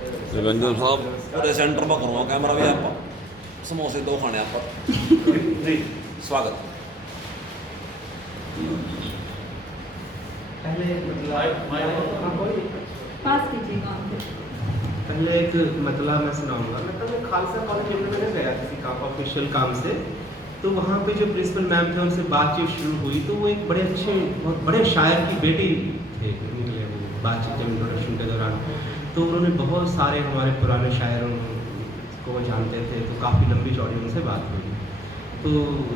रंजन साहब पूरे सेंटर में करूँगा कैमरा भी आप समोसे 2 खाने आप जी स्वागत। पहले एक मतलब मैं सुनाऊंगा। मतलब खालसा कॉलेज में मैंने गया किसी काम ऑफिशियल काम से, तो वहाँ पे जो प्रिंसिपल मैम थे उनसे बातचीत शुरू हुई, तो वो एक बड़े अच्छे बहुत बड़े शायर की बेटी थे, निकले वो बातचीत जब इंट्रोडक्शन के दौरान। तो उन्होंने बहुत सारे हमारे पुराने शायरों को वो जानते थे, तो काफ़ी लंबी चौड़ी उनसे बात हुई। तो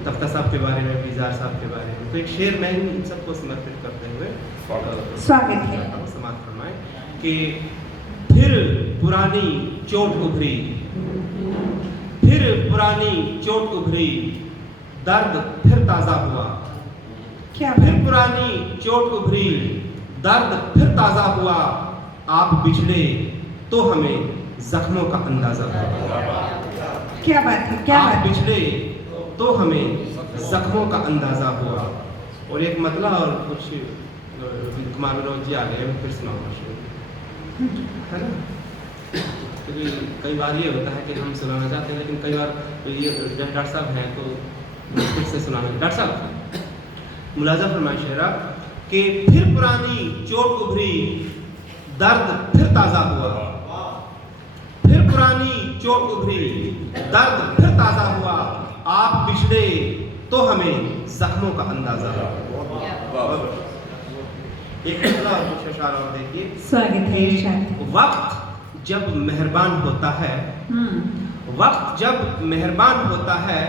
तख्ता साहब के बारे में, बिजार साहब के बारे में, तो एक शेर मैं इन सबको समर्पित करते हुए स्वागत है समाप्त फरमाएं कि फिर पुरानी चोट उभरी, फिर पुरानी चोट उभरी, दर्द फिर ताज़ा हुआ। क्या फिर पुरानी चोट उभरी, दर्द फिर ताज़ा हुआ। आप बिछड़े तो हमें जख्मों का अंदाजा हुआ। क्या बात है, क्या आप बात है। बिछड़े तो हमें जख्मों का अंदाजा हुआ। और एक मतला और कुछ कुमार विनोद जी आ गए, मैं फिर सुनाऊंगा शुरू, है ना? क्योंकि कई बार ये होता है कि हम सुनाना चाहते हैं, लेकिन कई बार ये डॉक्टर साहब हैं तो फिर से सुनाना। डॉक्टर साहब मुलाजा फरमाए शेरा कि फिर पुरानी चोट उभरी, दर्द फिर ताज़ा हुआ। फिर पुरानी चोट उभरी, दर्द फिर ताज़ा हुआ। आप बिछड़े तो हमें जख्मों का अंदाजा हुआ। एक अगला शेर और देखिए। स्वागत है इरशाद। वक्त जब मेहरबान होता है, वक्त जब मेहरबान होता है,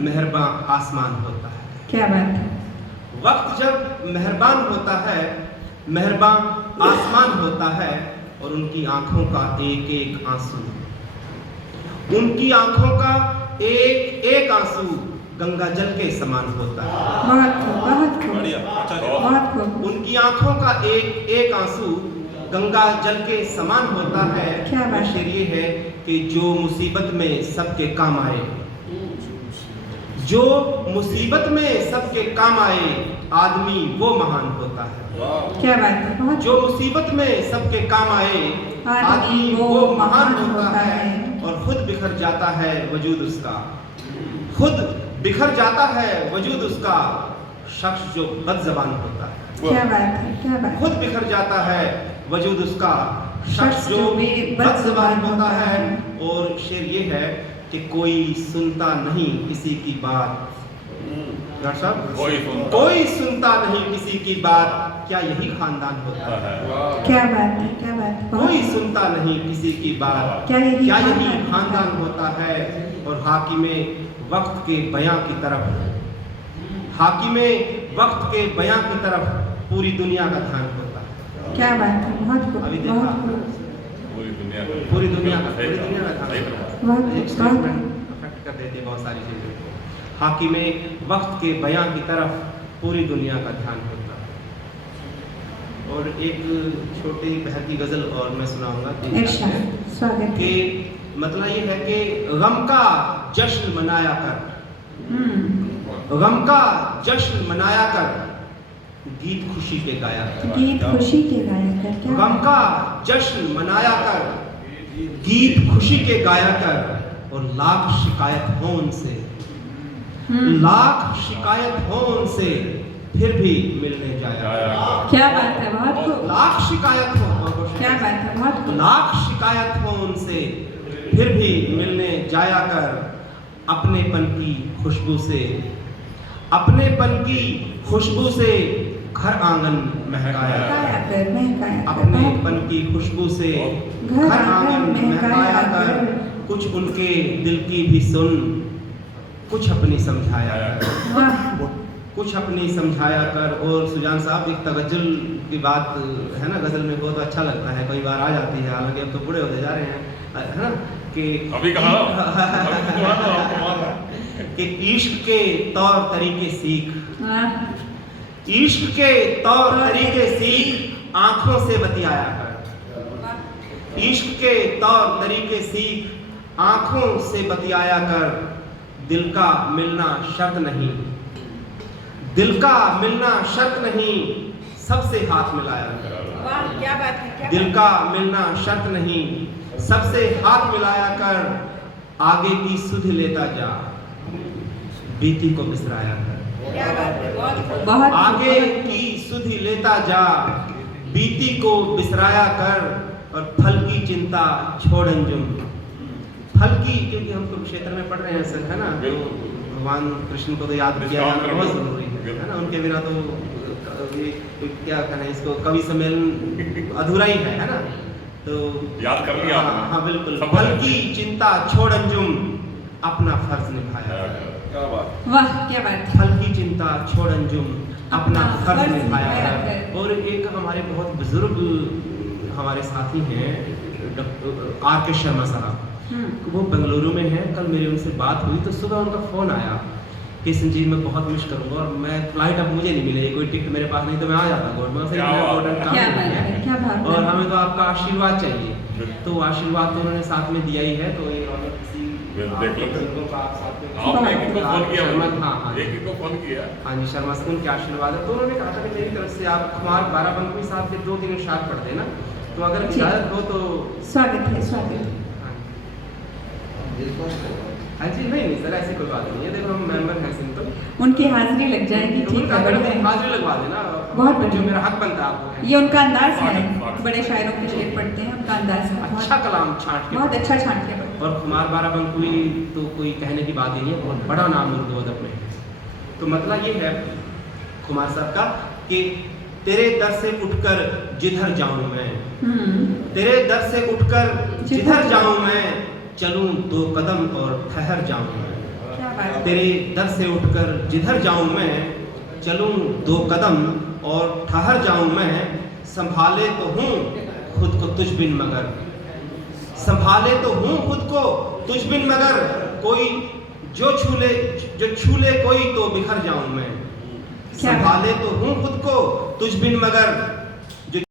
मेहरबान आसमान होता है। क्या बात है। वक्त जब मेहरबान होता है, मेहरबान आसमान होता है। और उनकी आंखों का एक एक आंसू, उनकी आंखों का एक एक आंसू गंगा जल के समान होता है। बहुत खूब, बहुत खूब, बढ़िया अच्छा जी। बहुत खूब। उनकी आंखों का एक एक आंसू गंगा जल के समान होता है। क्या बात है। शेर ये है कि जो मुसीबत में सबके काम आए, जो मुसीबत में सबके काम आए, आदमी वो महान होता है। क्या बात है, बहुत जो मुसीबत में सबके काम आए, आदमी वो महान होता है। और खुद बिखर जाता है वजूद उसका, खुद बिखर जाता है वजूद उसका, शख्स जो बदज़बान होता है। क्या बात है, क्या बात है। खुद बिखर जाता है वजूद उसका, शख्स जो बदज़बान होता है। और शेर ये है कि कोई सुनता नहीं किसी की बात। डॉक्टर साहब कोई सुनता नहीं किसी की बात, क्या यही खानदान होता है? क्या बात है, क्या बात है। कोई सुनता नहीं किसी की बात, क्या यही खानदान होता है। और हाकिमे वक्त के बयां की तरफ, हाकिमे वक्त के बयां की तरफ पूरी दुनिया का ध्यान होता है। क्या बात है, बहुत खूब, अभी बहुत देखा खूब, पूरी दुनिया का ध्यान बहुत एक स्टेटमेंट अफेक्ट कर देती है बहुत सारी चीज़ों को। हाकिमे वक्त के बयां की तरफ पूरी दुनिया का ध्यान होता है। और एक छोटी बहर की गज़ल और मैं सुनाऊंगा इरशाद। स्वागत कि है। मतलब ये है कि गम का जश्न मनाया कर, गम का जश्न मनाया कर, गीत खुशी के गाया कर। गीत खुशी के गाया कर। क्या गम का जश्न मनाया कर, गीत खुशी के गाया कर। और लाख शिकायत हो उनसे, लाख शिकायत हो उनसे, फिर भी मिलने जाया कर। क्या बात है, बहुत खूब। लाख शिकायत हो, क्या बात है, बहुत खूब। लाख शिकायत हो उनसे, फिर भी मिलने जाया कर। अपनेपन की खुशबू से, अपनेपन की खुशबू से घर आंगन महकाया कर। अपनेपन की खुशबू से घर आंगन महकाया कर। कुछ उनके दिल की भी सुन, कुछ अपनी समझाया कर, कुछ अपनी समझाया कर। और सुजान साहब एक तवज्जुल की बात है ना, गज़ल में बहुत अच्छा लगता है, कई बार आ जाती है, हालांकि अब तो बूढ़े होते जा रहे हैं, है ना, कि अभी कहा कि इश्क के तौर तरीके सीख, इश्क के तौर तरीके सीख, आंखों से बतियाया कर। इश्क के तौर तरीके सीख, आंखों से बतियाया कर। दिल का मिलना शर्त नहीं, दिल का मिलना शर्त नहीं, सबसे हाथ मिलाया कर। वाह क्या बात है, क्या दिल का मिलना शर्त नहीं, सबसे हाथ मिलाया कर, आगे की सुध लेता जा, बीती को बिसराया कर। क्या बात है, बहुत आगे की सुध लेता जा, बीती को बिसराया कर, और फल की चिंता छोड़ अंजुम। फल की, क्योंकि हम कुरुक्षेत्र में पढ़ रहे हैं सर, है ना, तो भगवान कृष्ण को तो याद किया जाना बहुत जरूरी है ना, उनके बिना तो ये क्या कहें इसको, कवि सम्मेलन अधूरा ही है ना, तो याद कर लिया आपने। हाँ बिल्कुल। समझ फल गए। की चिंता छोड़ अंजुम, अपना फर्ज निभाया। क्या बात। वाह क्या बात है। फल की चिंता छोड़ अंजुम, अपना फर्ज निभाया निभाया है। है। और एक हमारे बहुत बुजुर्ग हमारे साथी हैं डॉक्टर आर के शर्मा साहब, वो बेंगलुरु में हैं। कल मेरी उनसे बात हुई तो सुबह उनका फ़ोन आया कि संजीव मैं बहुत मिस करूंगा, और मैं फ्लाइट अब मुझे नहीं मिलेगी, कोई टिकट मेरे पास नहीं, तो मैं आ जाता गवर्नमेंट से, क्या इतना बात इम्पोर्टेंट काम क्या नहीं बात है, है, क्या बात और है। हमें तो आपका आशीर्वाद चाहिए। तो आशीर्वाद तो उन्होंने साथ में दिया ही है, तो ये ऑनर किसी देख लो। बुजुर्गों का आप साथ में आपने एक को फोन किया, हाँ हाँ एक को फोन किया। हाँ जी, शर्मा से उनके आशीर्वाद है। तो उन्होंने कहा था कि मेरी तरफ से आप कुमार बाराबंकी साहब के 2 दिन इरशाद पढ़ देना, तो अगर जी। इजाजत हो तो। स्वागत है, स्वागत है। हाँ जी, नहीं सर ऐसी कोई बात नहीं है, देखो हम मेंबर हैं सिंपल, उनकी हाजिरी लग जाएगी, तो ठीक उनका है, बढ़िया है। हाजिरी लगवा देना, बहुत बढ़िया। जो मेरा हक बनता है आपको। ये उनका अंदाज स्वागत, है, स्वागत। बड़े शायरों के शेर पढ़ते हैं, उनका अंदाज है अच्छा कलाम छांट के, बहुत अच्छा छांट के पढ़ते और कुमार बाराबंकी तो कोई कहने की बात ही नहीं है, बहुत बड़ा नाम उर्दू अदब में। तो मतलब ये है कुमार साहब का कि तेरे दर से उठकर जिधर जाऊं मैं, तेरे दर से उठकर जिधर जाऊं मैं, चलूं 2 कदम और ठहर जाऊं मैं। क्या बात है। तेरे दर से उठकर जिधर जाऊं मैं, चलूं 2 कदम और ठहर जाऊं मैं, संभाले तो हूँ खुद को तुझ बिन मगर, संभाले तो हूँ खुद को तुझ बिन मगर, कोई जो छू ले कोई तो बिखर जाऊं मैं। क्या संभाले तो हूँ खुद को तुझ बिन मगर,